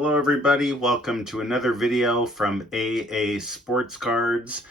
Hello everybody, welcome to another video from AA Sports Cards.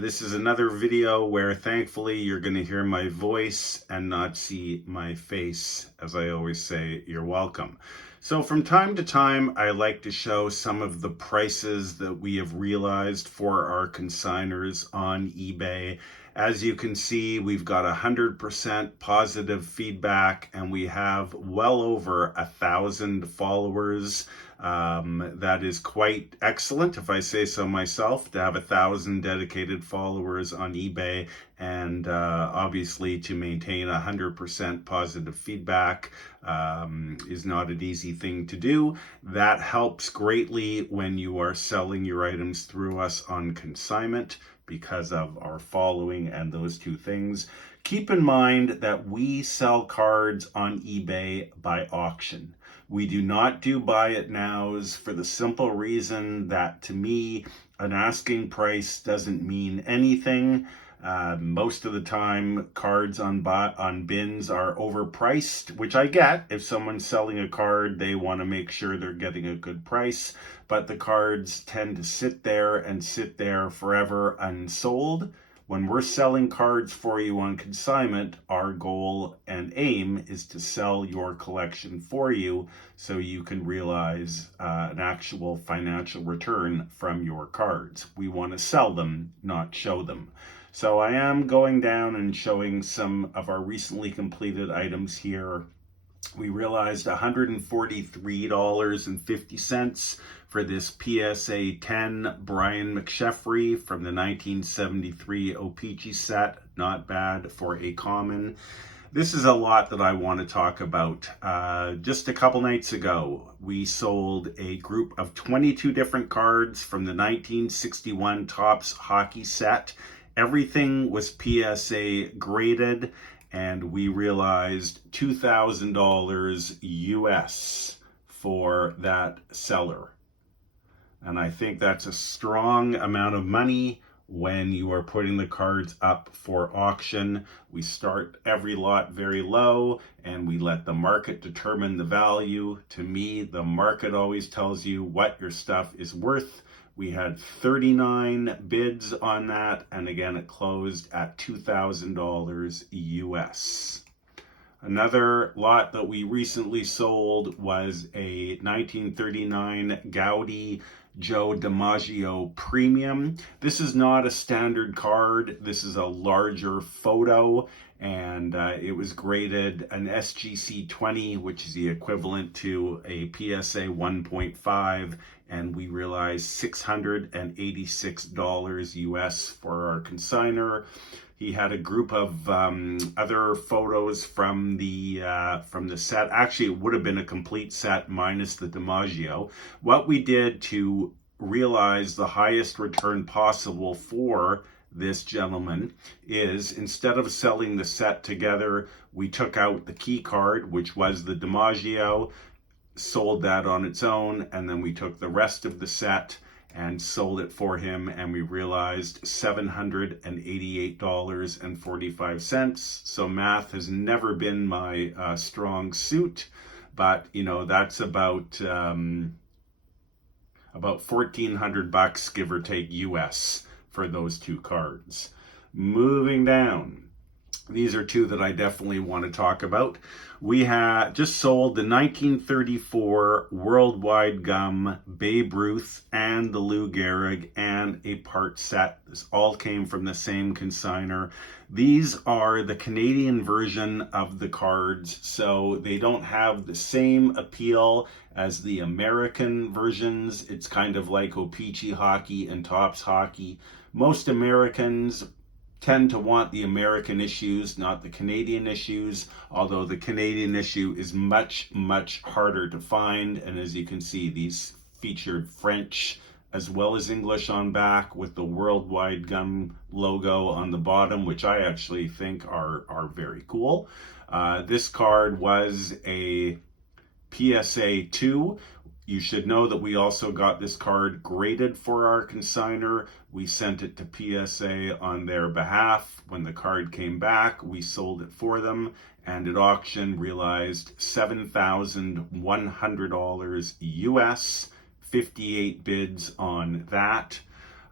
This is another video where thankfully you're going to hear my voice and not see my face. As I always say, you're welcome. So from time to time, I like to show some of the prices that we have realized for our consignors on eBay. As you can see, we've got 100% positive feedback and we have well over 1,000 followers. That is quite excellent, if I say so myself, to have 1,000 dedicated followers on eBay, and obviously to maintain 100% positive feedback is not an easy thing to do. That helps greatly when you are selling your items through us on consignment, because of our following and those two things. Keep in mind that we sell cards on eBay by auction. We do not do buy it nows for the simple reason that, to me, an asking price doesn't mean anything. Most of the time, cards on bins are overpriced, which I get. If someone's selling a card, they want to make sure they're getting a good price, but the cards tend to sit there forever unsold. When we're selling cards for you on consignment, our goal and aim is to sell your collection for you so you can realize an actual financial return from your cards. We want to sell them, not show them. So I am going down and showing some of our recently completed items here. We realized $143.50 for this PSA 10 Brian McSheffrey from the 1973 O-Pee-Chee set. Not bad for a common. This is a lot that I want to talk about. Just a couple nights ago, we sold a group of 22 different cards from the 1961 Topps hockey set. Everything was PSA graded, and we realized $2,000 US for that seller. And I think that's a strong amount of money when you are putting the cards up for auction. We start every lot very low and we let the market determine the value. To me, the market always tells you what your stuff is worth. We had 39 bids on that, and again, it closed at $2,000 US. Another lot that we recently sold was a 1939 Gaudi Joe DiMaggio Premium. This is not a standard card. This is a larger photo, and it was graded an SGC 20, which is the equivalent to a PSA 1.5, and we realized $686 US for our consignor. He had a group of other photos from the set. Actually, it would have been a complete set minus the DiMaggio. What we did to realize the highest return possible for this gentleman is, instead of selling the set together, we took out the key card, which was the DiMaggio, sold that on its own, and then we took the rest of the set and sold it for him, and we realized $788.45. So math has never been my strong suit, but you know, that's about $1,400 give or take US for those two cards. Moving down, these are two that I definitely want to talk about. We had just sold the 1934 Worldwide Gum Babe Ruth and the Lou Gehrig and a part set. This all came from the same consignor. These are the Canadian version of the cards, so they don't have the same appeal as the American versions. It's kind of like O-Pee-Chee hockey and Topps hockey. Most Americans tend to want the American issues, not the Canadian issues, although the Canadian issue is much, much harder to find. And as you can see, these featured French as well as English on back with the Worldwide Gum logo on the bottom, which I actually think are very cool. This card was a PSA 2. You should know that we also got this card graded for our consignor. We sent it to PSA on their behalf. When the card came back, we sold it for them, and at auction realized $7,100 US, 58 bids on that.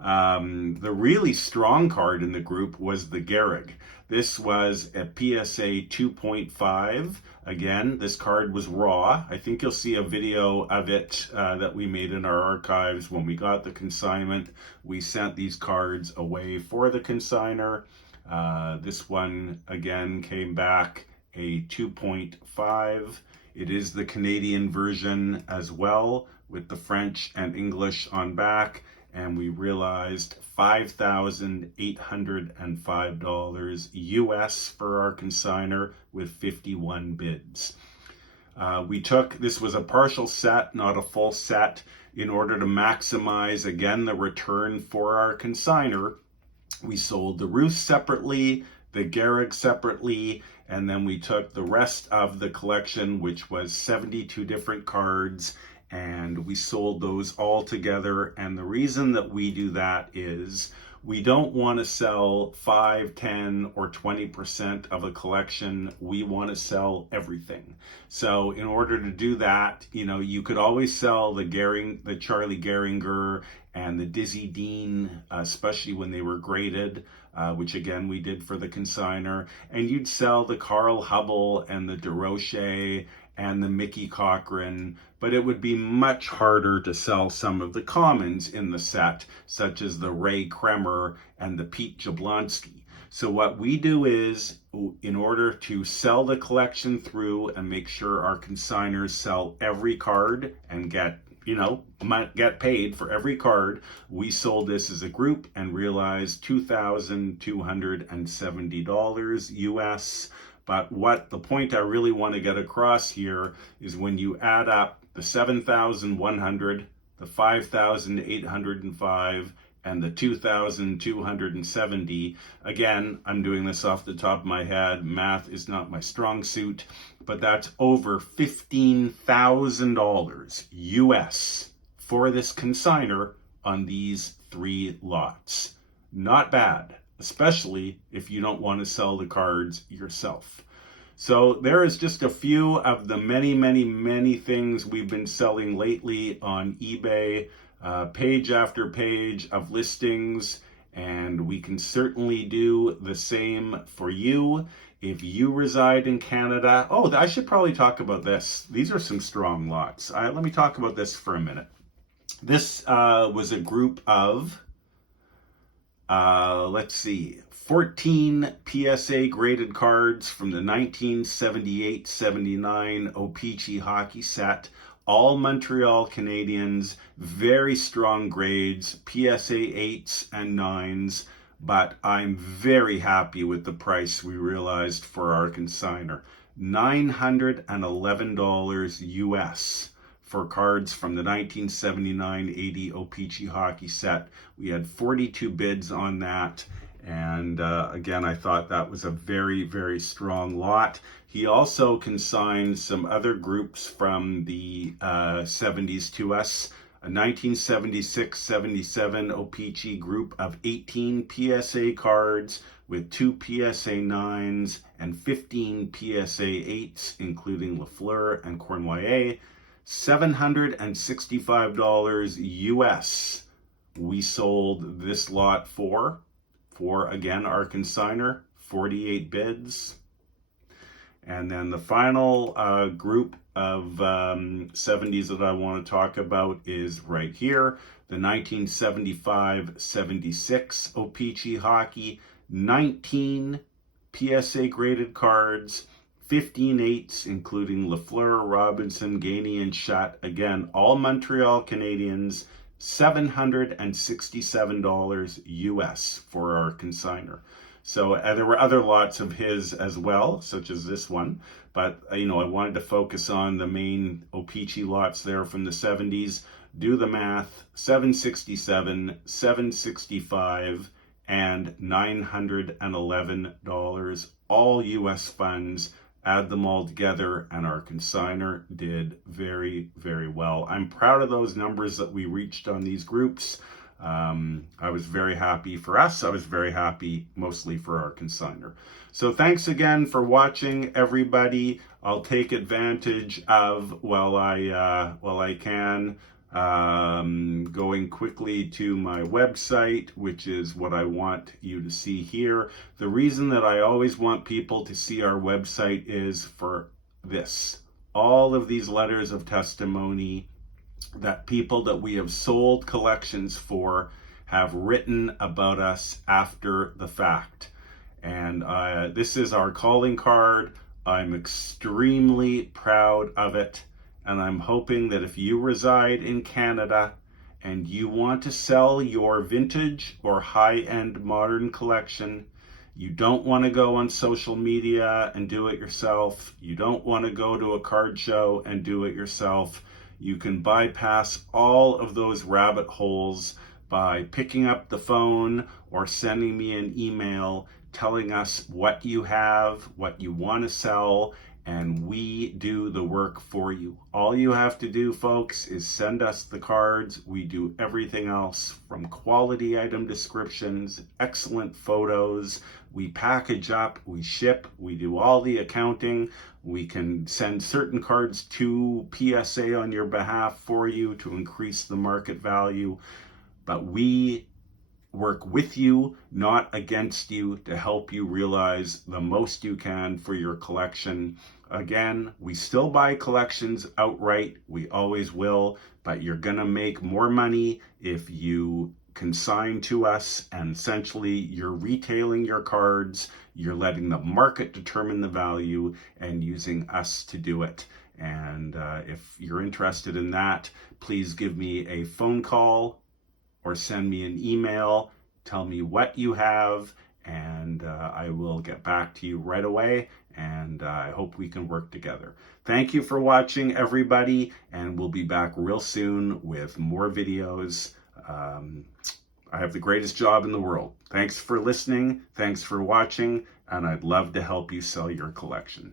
The really strong card in the group was the Gehrig. This was a PSA 2.5. Again, this card was raw. I think you'll see a video of it that we made in our archives when we got the consignment. We sent these cards away for the consignor. This one, again, came back a 2.5. It is the Canadian version as well, with the French and English on back. And we realized $5,805 US for our consignor with 51 bids. This was a partial set, not a full set, in order to maximize, again, the return for our consignor. We sold the Roost separately, the Gehrig separately, and then we took the rest of the collection, which was 72 different cards, and we sold those all together. And the reason that we do that is we don't want to sell 5, 10, or 20% of a collection. We want to sell everything. So in order to do that, you could always sell the Charlie Gehringer and the Dizzy Dean, especially when they were graded, which again we did for the consignor. And you'd sell the Carl Hubble and the DeRoche and the Mickey Cochran, but it would be much harder to sell some of the commons in the set, such as the Ray Kremer and the Pete Jablonski. So what we do is, in order to sell the collection through and make sure our consignors sell every card and get paid for every card, we sold this as a group and realized $2,270 US. But the point I really want to get across here is when you add up the 7,100, the 5,805, and the 2,270, again, I'm doing this off the top of my head. Math is not my strong suit, but that's over $15,000 US for this consignor on these 3 lots. Not bad, especially if you don't want to sell the cards yourself. So there is just a few of the many, many, many things we've been selling lately on eBay, page after page of listings, and we can certainly do the same for you. If you reside in Canada, I should probably talk about this. These are some strong lots. Let me talk about this for a minute. This was a group of 14 PSA graded cards from the 1978-79 O-Pee-Chee hockey set, all Montreal Canadiens, very strong grades, PSA 8s and 9s, but I'm very happy with the price we realized for our consignor. $911 US. For cards from the 1979-80 O-Pee-Chee hockey set. We had 42 bids on that. And again, I thought that was a very, very strong lot. He also consigned some other groups from the 70s to us. A 1976-77 O-Pee-Chee group of 18 PSA cards with 2 PSA 9s and 15 PSA 8s, including Lafleur and Cournoyer. $765 US we sold this lot for again, our consignor, 48 bids. And then the final group of 70s that I want to talk about is right here, the 1975-76 O-Pee-Chee hockey, 19 PSA graded cards, 15 8s, including Lafleur, Robinson, Gainey, and Shutt. Again, all Montreal Canadiens, $767 US for our consignor. So there were other lots of his as well, such as this one. But, I wanted to focus on the main O-Pee-Chee lots there from the 70s. Do the math, 767, 765, and $911, all US funds. add them all together, and our consigner did very, very well. I'm proud of those numbers that we reached on these groups. I was very happy for us. I was very happy mostly for our consigner. So thanks again for watching, everybody. I'll take advantage of, while I can, going quickly to my website, which is what I want you to see here. The reason that I always want people to see our website is for this. All of these letters of testimony that people that we have sold collections for have written about us after the fact. And this is our calling card. I'm extremely proud of it. And I'm hoping that if you reside in Canada and you want to sell your vintage or high-end modern collection, you don't want to go on social media and do it yourself. You don't want to go to a card show and do it yourself. You can bypass all of those rabbit holes by picking up the phone or sending me an email telling us what you have, what you want to sell, and we do the work for you. All you have to do, folks, is send us the cards. We do everything else, from quality item descriptions, excellent photos. We package up, we ship, we do all the accounting. We can send certain cards to PSA on your behalf for you to increase the market value. But we work with you, not against you, to help you realize the most you can for your collection. Again, we still buy collections outright. We always will, but you're gonna make more money if you consign to us, and essentially you're retailing your cards, you're letting the market determine the value and using us to do it. And if you're interested in that, please give me a phone call or send me an email. Tell me what you have, and I will get back to you right away. And I hope we can work together. Thank you for watching, everybody, and we'll be back real soon with more videos. I have the greatest job in the world. Thanks for listening. Thanks for watching, and I'd love to help you sell your collection.